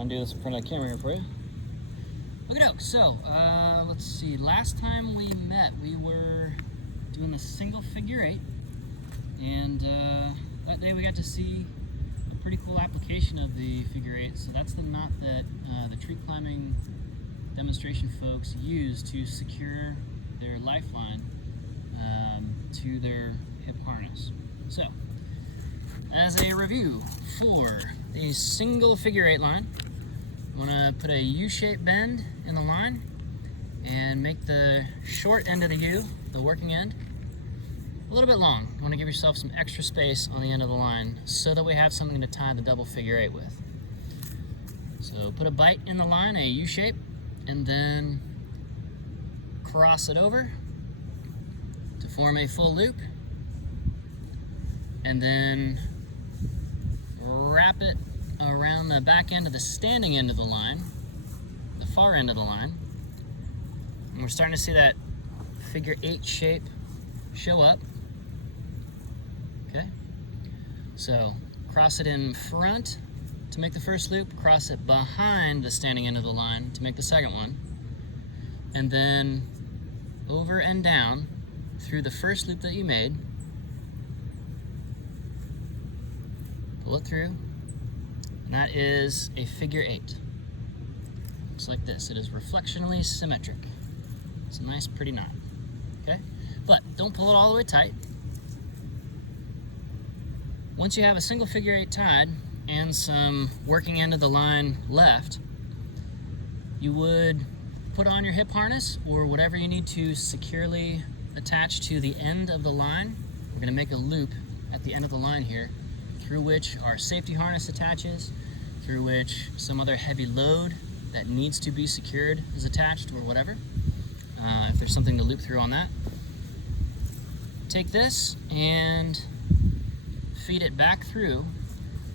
I'll do this in front of the camera here for you. Look at it. So, let's see. Last time we met, we were doing the single figure eight, and that day we got to see a pretty cool application of the figure eight. So that's the knot that the tree climbing demonstration folks use to secure their lifeline to their hip harness. So, as a review for the single figure eight line, I'm gonna put a U-shaped bend in the line and make the short end of the U, the working end, a little bit long. You wanna give yourself some extra space on the end of the line so that we have something to tie the double figure eight with. So put a bite in the line, a U-shape, and then cross it over to form a full loop, and then wrap it around the back end of the standing end of the line, the far end of the line, and we're starting to see that figure eight shape show up. Okay, so cross it in front to make the first loop, cross it behind the standing end of the line to make the second one, and then over and down through the first loop that you made, pull it through, and that is a figure eight. Looks like this. It is reflectionally symmetric. It's a nice, pretty knot. Okay, but don't pull it all the way tight. Once you have a single figure eight tied and some working end of the line left, you would put on your hip harness or whatever you need to securely attach to the end of the line. We're going to make a loop at the end of the line here, through which our safety harness attaches, through which some other heavy load that needs to be secured is attached, or whatever, if there's something to loop through on that. Take this and feed it back through.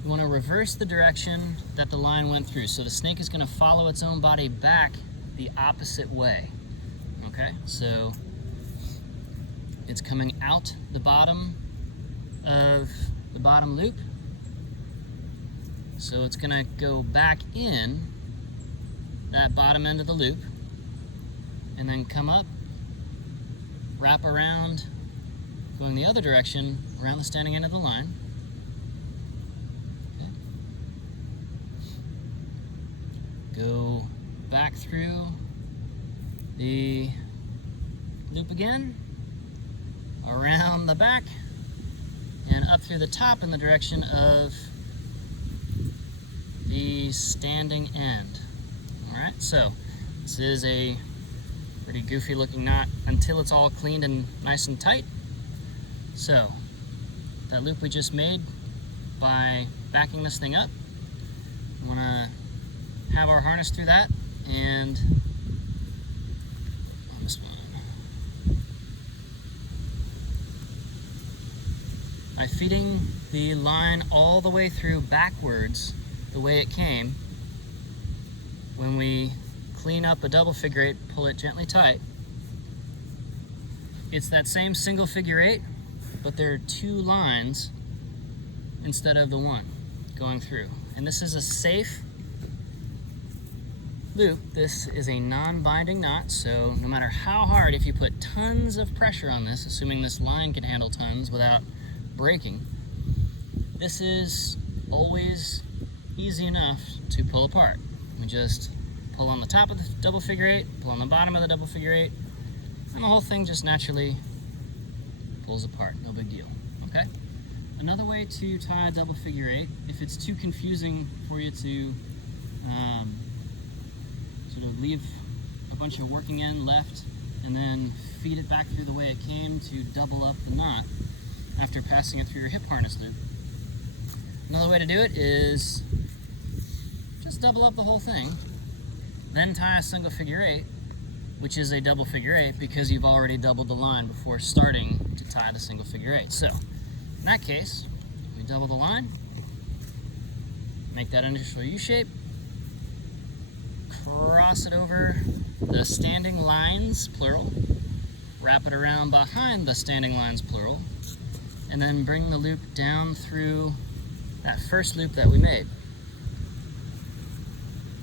You want to reverse the direction that the line went through, so the snake is going to follow its own body back the opposite way. Okay, so it's coming out the bottom of the bottom loop, so it's gonna go back in that bottom end of the loop and then come up, wrap around, going the other direction around the standing end of the line. Okay. Go back through the loop again, around the back, and up through the top in the direction of the standing end. Alright, so this is a pretty goofy looking knot until it's all cleaned and nice and tight. So that loop we just made by backing this thing up, we want to have our harness through that, and on this one, by feeding the line all the way through backwards the way it came, when we clean up a double figure eight, pull it gently tight. It's that same single figure eight, but there are two lines instead of the one going through. And this is a safe loop. This is a non-binding knot, so no matter how hard, if you put tons of pressure on this, assuming this line can handle tons without breaking, this is always easy enough to pull apart. We just pull on the top of the double figure eight, pull on the bottom of the double figure eight, and the whole thing just naturally pulls apart. No big deal. Okay? Another way to tie a double figure eight, if it's too confusing for you to sort of leave a bunch of working end left and then feed it back through the way it came to double up the knot after passing it through your hip harness loop. Another way to do it is just double up the whole thing, then tie a single figure eight, which is a double figure eight because you've already doubled the line before starting to tie the single figure eight. So in that case, we double the line, make that initial U shape, cross it over the standing lines, plural, wrap it around behind the standing lines, plural, and then bring the loop down through that first loop that we made.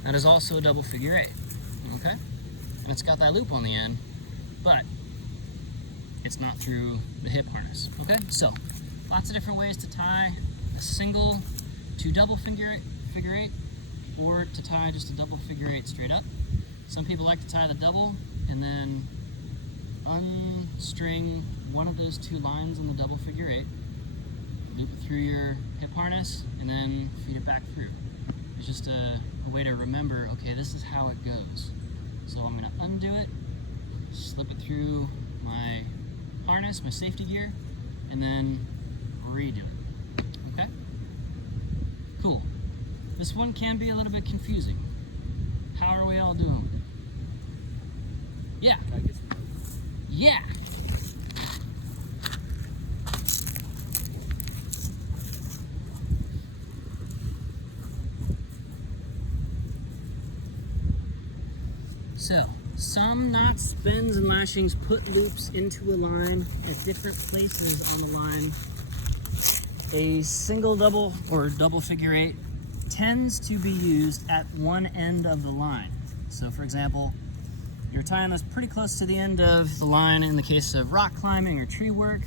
that is also a double figure eight, okay? And it's got that loop on the end, but it's not through the hip harness, okay? So, lots of different ways to tie a single to double figure eight, or to tie just a double figure eight straight up. Some people like to tie the double and then unstring one of those two lines on the double figure eight, loop it through your hip harness, and then feed it back through. It's just a way to remember, okay, this is how it goes. So I'm gonna undo it, slip it through my harness, my safety gear, and then redo it, okay? Cool. This one can be a little bit confusing. How are we all doing? Yeah. Yeah. So, some knots, spins, and lashings put loops into a line at different places on the line. A single double or double figure eight tends to be used at one end of the line. So for example, you're tying this pretty close to the end of the line in the case of rock climbing or tree work,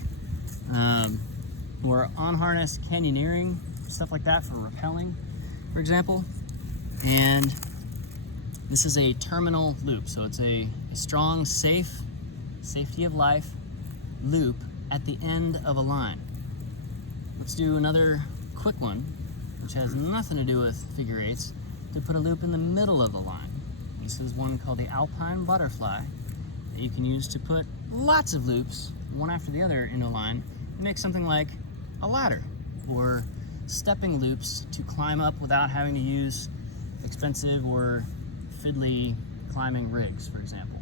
or on harness canyoneering, stuff like that for rappelling, for example. And this is a terminal loop, so it's a strong, safe, safety of life loop at the end of a line. Let's do another quick one, which has nothing to do with figure eights, to put a loop in the middle of the line. This is one called the Alpine butterfly that you can use to put lots of loops, one after the other, in a line and make something like a ladder, or stepping loops to climb up without having to use expensive or fiddly climbing rigs, for example.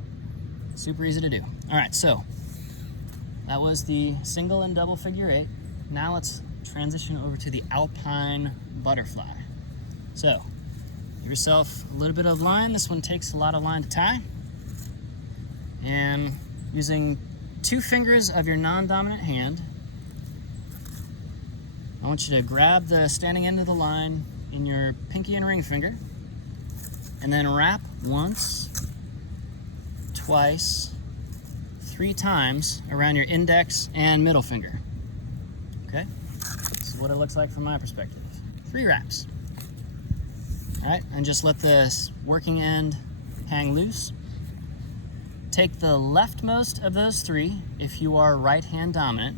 Super easy to do. All right, so that was the single and double figure eight. Now let's transition over to the Alpine butterfly. So, give yourself a little bit of line. This one takes a lot of line to tie. And using 2 fingers of your non-dominant hand, I want you to grab the standing end of the line in your pinky and ring finger, and then wrap once, twice, 3 times around your index and middle finger. Okay? This is what it looks like from my perspective. 3 wraps. All right, and just let this working end hang loose. Take the leftmost of those 3 if you are right hand dominant.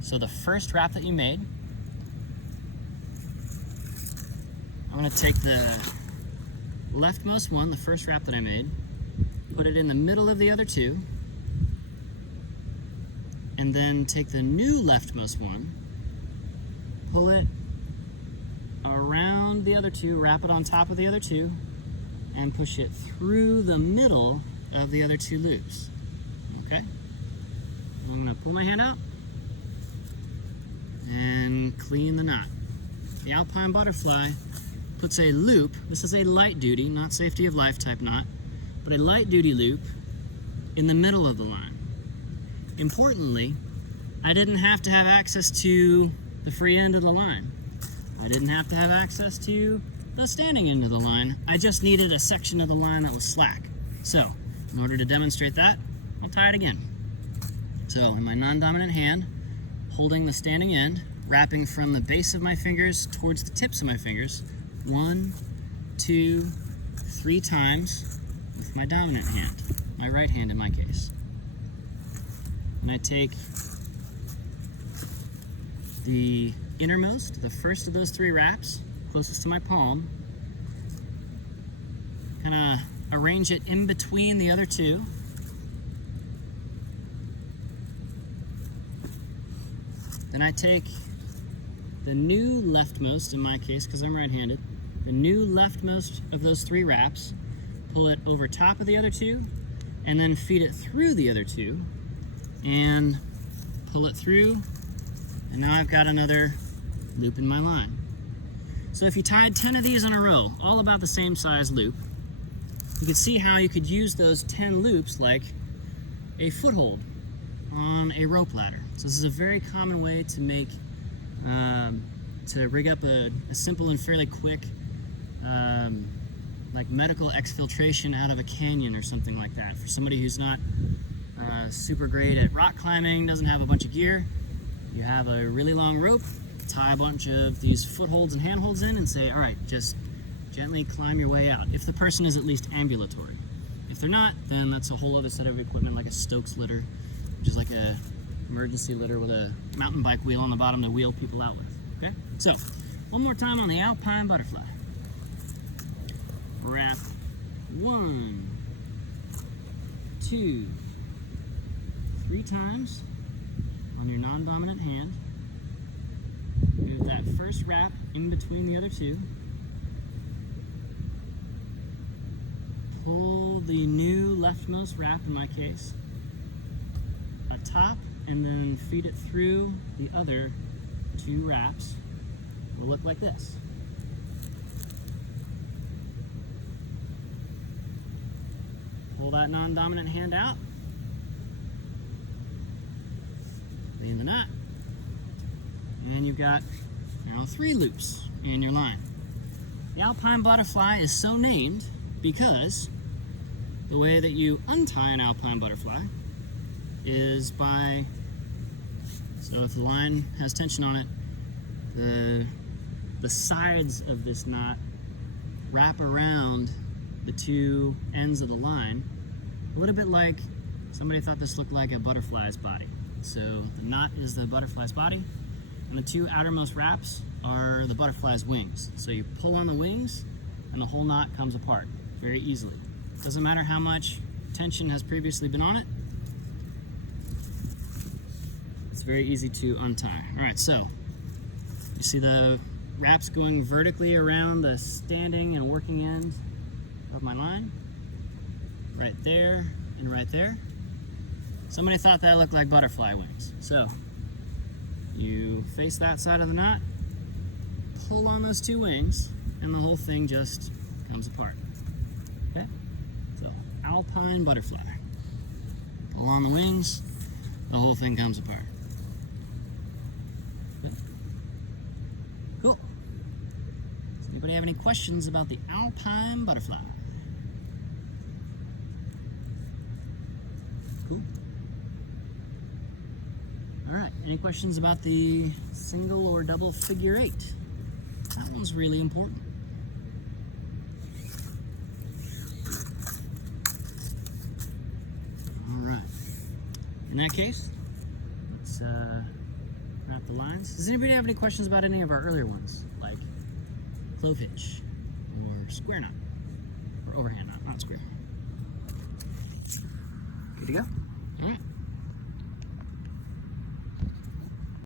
So the first wrap that you made, I'm gonna take the leftmost one, the first wrap that I made, put it in the middle of the other 2, and then take the new leftmost one, pull it around the other 2, wrap it on top of the other 2, and push it through the middle of the other 2 loops. Okay? I'm gonna pull my hand out and clean the knot. The Alpine butterfly puts a loop, this is a light duty, not safety of life type knot, but a light duty loop in the middle of the line. Importantly, I didn't have to have access to the free end of the line. I didn't have to have access to the standing end of the line. I just needed a section of the line that was slack. So, in order to demonstrate that, I'll tie it again. So, in my non-dominant hand, holding the standing end, wrapping from the base of my fingers towards the tips of my fingers, 1, 2, 3 times with my dominant hand, my right hand in my case. And I take the innermost, the first of those 3 wraps, closest to my palm, kind of arrange it in between the other 2. Then I take the new leftmost, in my case, because I'm right-handed, the new leftmost of those 3 wraps, pull it over top of the other 2, and then feed it through the other 2, and pull it through, and now I've got another loop in my line. So if you tied 10 of these in a row, all about the same size loop, you could see how you could use those 10 loops like a foothold on a rope ladder. So this is a very common way to make, to rig up a simple and fairly quick like medical exfiltration out of a canyon or something like that. For somebody who's not super great at rock climbing, doesn't have a bunch of gear, you have a really long rope, tie a bunch of these footholds and handholds in and say, all right, just gently climb your way out. If the person is at least ambulatory. If they're not, then that's a whole other set of equipment like a Stokes litter, which is like a emergency litter with a mountain bike wheel on the bottom to wheel people out with. Okay? So, one more time on the Alpine butterfly. Wrap 1, 2, 3 times on your non-dominant hand. Move that first wrap in between the other two. Pull the new leftmost wrap, in my case, atop, and then feed it through the other 2 wraps. It will look like this. Pull that non-dominant hand out. Lay in the knot. And you've got 3 loops in your line. The Alpine butterfly is so named because the way that you untie an Alpine butterfly is by, so if the line has tension on it, the sides of this knot wrap around the 2 ends of the line, a little bit like somebody thought this looked like a butterfly's body. So the knot is the butterfly's body, and the 2 outermost wraps are the butterfly's wings. So you pull on the wings, and the whole knot comes apart very easily. Doesn't matter how much tension has previously been on it. It's very easy to untie. All right, so you see the wraps going vertically around the standing and working end of my line, right there and right there. Somebody thought that looked like butterfly wings. So you face that side of the knot, pull on those 2 wings, and the whole thing just comes apart. Okay? So Alpine butterfly. Pull on the wings, the whole thing comes apart. Good. Cool. Does anybody have any questions about the Alpine butterfly? Cool. All right, any questions about the single or double figure 8? That one's really important. All right. In that case, let's wrap the lines. Does anybody have any questions about any of our earlier ones, like clove hitch or square knot or overhand knot, not square? Good to go? All right.